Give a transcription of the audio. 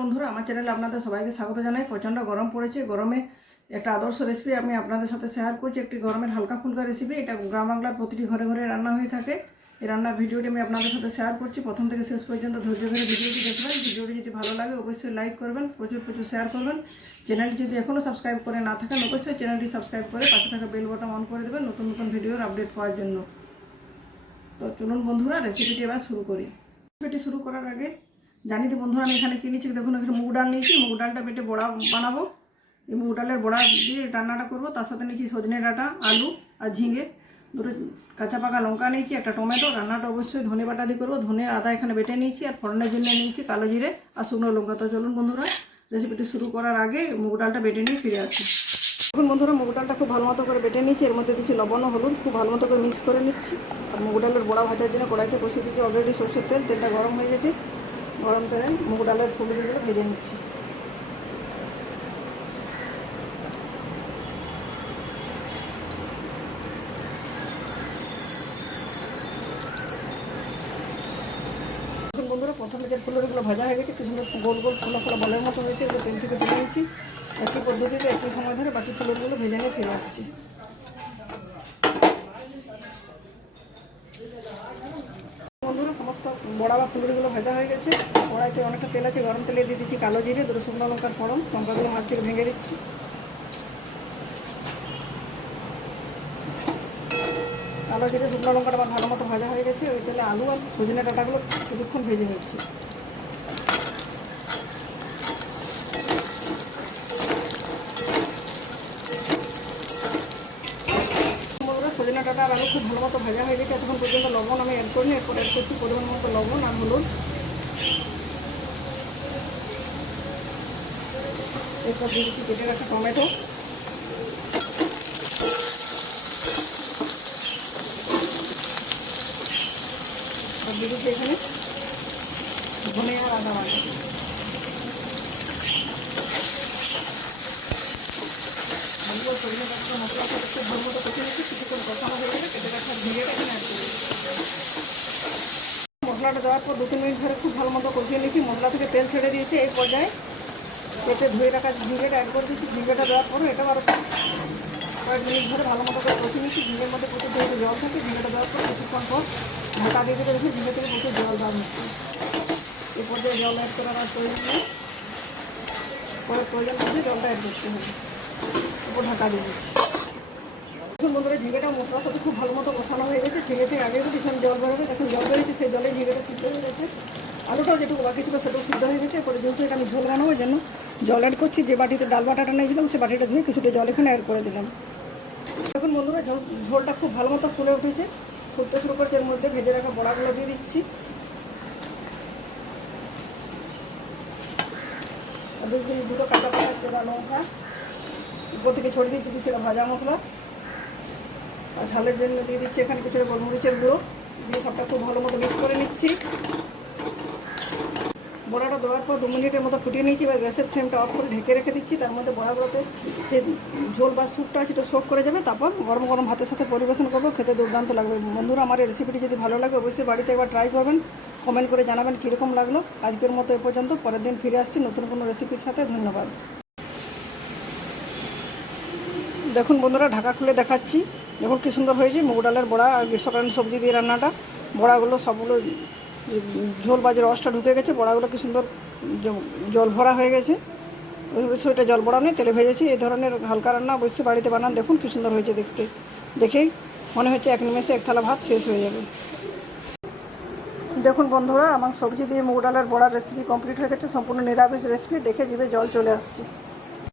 বন্ধুরা, আমার চ্যানেলে আপনাদের সবাইকে স্বাগত জানাই। প্রচণ্ড গরম পড়েছে। গরমে একটা আদর্শ রেসিপি আমি আপনাদের সাথে শেয়ার করছি। একটি গরমের হালকা ফুলকা রেসিপি। এটা গ্রাম বাংলার প্রতিটি ঘরে ঘরে রান্না হয়ে থাকে। এই রান্নার ভিডিওটি আমি আপনাদের সাথে শেয়ার করছি। প্রথম থেকে শেষ পর্যন্ত ধৈর্য ধরে ভিডিওটি দেখবেন। ভিডিওটি যদি ভালো লাগে অবশ্যই লাইক করবেন, প্রচুর শেয়ার করবেন। চ্যানেলটি যদি এখনও সাবস্ক্রাইব করে না থাকেন অবশ্যই চ্যানেলটি সাবস্ক্রাইব করে পাশে থাকা বেল বাটন অন করে দেবেন নতুন নতুন ভিডিওর আপডেট পাওয়ার জন্য। তো চলুন বন্ধুরা, রেসিপিটি এবার শুরু করি। রেসিপিটি শুরু করার আগে জানিয়ে দিই বন্ধুরা, আমি এখানে কী নিয়েছি দেখুন। এখানে মুগ ডাল নিয়েছি। মুগ ডালটা বেটে বড়া বানাবো। এই মুগ ডালের বড়া দিয়ে রান্নাটা করবো। তার সাথে নিয়েছি সজনে ডাঁটা, আলু আর ঝিঙে, দুটো কাঁচা পাকা লঙ্কা নিয়েছি, একটা টমেটো। রান্নাটা অবশ্যই ধনে বাটা দিয়ে করবো। ধনে আদা এখানে বেটে নিয়েছি, আর ফোড়নের জন্য নিয়েছি কালো জিরে আর শুকনো লঙ্কা। তো চলুন বন্ধুরা, রেসিপিটি শুরু করার আগে মুগ ডালটা বেটে নিয়ে ফিরে আসি। এখন বন্ধুরা, মুগ ডালটা খুব ভালো মতো করে বেটে নিয়েছি। এর মধ্যে দিচ্ছি লবণ ও হলুদ, খুব ভালো মতো করে মিক্স করে নিচ্ছি। আর মুগ ডালের বড়া ভাজার জন্য কড়াইতে বসিয়ে দিচ্ছি অলরেডি সরষের তেল। তেলটা গরম হয়ে গেছে। গরম তেলে মুগ ডালের ফুলগুলো ভেজে নিচ্ছি। বন্ধুরা, প্রথমে যে ফুলগুলো ভাজা হয়ে গেছে, কিছু গোল গোল ফোলা ফোলা বলের মতো হয়েছে, ওগুলো তেল থেকে তুলে নিয়েছি। একই পদ্ধতিতে একই সময় ধরে বাকি ফুলগুলো ভেজে নিয়ে ফিরে আসছি। বন্ধুরা, সমস্ত বড়া বা ফুলগুলো ভাজা হয়ে গেছে। কড়াইতে অনেকটা তেল আছে। গরম তেলে দিয়ে দিচ্ছি কালো জিরে, দুটো শুকনো লঙ্কার ফোড়ন। লঙ্কাগুলো মাছ থেকে ভেঙে দিচ্ছি। কালো জিরে শুকনো লঙ্কাটা আমার ভালো মতো ভাজা হয়ে গেছে। ওই তেলে আলু আর সজনে ডাঁটাগুলো কিছুক্ষণ ভেজে নিচ্ছি। সজনে ডাঁটা আর আলু খুব ভালো মতো ভাজা হয়ে গেছে। এতক্ষণ পর্যন্ত লবণ আমি অ্যাড করিনি। এরপর অ্যাড করছি পরিমাণ মতো লবণ আর হলুদ। এরপর দিয়ে দিচ্ছি কেটে রাখা টমেটো। আর দিয়ে দিচ্ছি এখানে ধনে আর আদা বাটা। সজনে ডাঁটা মশলা খুব ভালো মতো কষে নিচ্ছি। কিছুক্ষণ কষানো হয়ে গেলে কেটে রাখা ঝিঙেটা এখানে অ্যাড করে দিচ্ছি। মশলাটা দেওয়ার পর 2-3 মিনিট ধরে খুব ভালো মতো কষিয়ে নিচ্ছি। মশলা থেকে তেল ছেড়ে দিয়েছে। এই পর্যায়ে কেটে ধুয়ে রাখা ঝিঙেটা অ্যাড করে দিচ্ছি। ঝিঙেটা দেওয়ার পরে এটা আরও কয়েক মিনিট ধরে ভালো মতো করে কষিয়ে নিচ্ছি। ঝিঙের মধ্যে প্রচুর যেহেতু জল থাকে, ঝিঙেটা দেওয়ার পর কিছুক্ষণ পর ঢাকা দিয়ে দিতে দেখি ঝিঙে থেকে প্রচুর জল বার হচ্ছে। এই পর্যায়ে জল অ্যাড করার আর প্রয়োজন নেই। পরে প্রয়োজন বুঝে জলটা অ্যাড করতে হবে। ওপর ঢাকা দিয়ে দিচ্ছি। এখন বন্ধুরা, ঝিঙেটা মশলার সাথে খুব ভালো মতো কষানো হয়ে গেছে। ঝিঙে থেকে আগে তো ভীষণ জল বেরোবে, এখন জল বেরোচ্ছে। সেই জলে ঝিঙেটা সিদ্ধ হয়ে গেছে। আলুটাও যেটুকু বাকি ছিল সেটাও সিদ্ধ হয়ে গেছে। এরপরে যেহেতু এটা আমি ঝোল বানাবো, ওই জন্য জল অ্যাড করছি। যে বাটিতে ডাল বাটাটা নিয়েছিলাম সে বাটিটা ধুয়ে কিছুটা জল এখানে অ্যাড করে দিলাম। এখন বন্ধুরা, ঝোলটা খুব ভালো মতো ফুলে উঠেছে, ফুটতে শুরু করছে। এর মধ্যে ভেজে রাখা বড়াগুলো দিয়ে দিচ্ছি। আর দুটো কাঁচা পাকা চেরা লঙ্কা উপর থেকে ছড়িয়ে দিচ্ছি কিছুটা ভাজা মশলা। আর ঝালের জন্য দিয়ে দিচ্ছি এখানে কিছুটা গোলমরিচের গুঁড়ো দিয়ে সবটা খুব ভালো মতো মিক্স করে নিচ্ছি। বড়াটা দেওয়ার পর 2 মিনিটের মতো ফুটিয়ে নিয়েছি। এবার গ্যাসের ফ্লেমটা অফ করে ঢেকে রেখে দিচ্ছি। তার মধ্যে বড়াগুলোতে যে ঝোল বা স্যুপটা আছে এটা সোক করে যাবে। তারপর গরম গরম ভাতের সাথে পরিবেশন করবো। খেতে দুর্দান্ত লাগবে। বন্ধুরা, আমার এই রেসিপিটি যদি ভালো লাগে অবশ্যই বাড়িতে একবার ট্রাই করবেন। কমেন্ট করে জানাবেন কীরকম লাগলো। আজকের মতো এ পর্যন্ত। পরের দিন ফিরে আসছি নতুন কোনো রেসিপির সাথে। ধন্যবাদ। দেখুন বন্ধুরা, ঢাকা খুলে দেখাচ্ছি। দেখুন কী সুন্দর হয়েছে মুগ ডালের বড়া আর গ্রীষ্মকালীন সবজি দিয়ে রান্নাটা। বড়াগুলো সবগুলো ঝোল বাজে রসটা ঢুকে গেছে। বড়াগুলো কী সুন্দর জল ভরা হয়ে গেছে। অবশ্যই এটা জল বড়া নেই, তেলে ভেজেছি। এই ধরনের হালকা রান্না অবশ্যই বাড়িতে বানান। দেখুন কী সুন্দর হয়েছে দেখতে। দেখেই মনে হচ্ছে এক নিমেষে এক থালা ভাত শেষ হয়ে যাবে। দেখুন বন্ধুরা, আমার সবজি দিয়ে মুগ ডালের বড়ার রেসিপি কমপ্লিট হয়ে গেছে। সম্পূর্ণ নিরামিষ রেসিপি। দেখে জিভে জল চলে আসছে।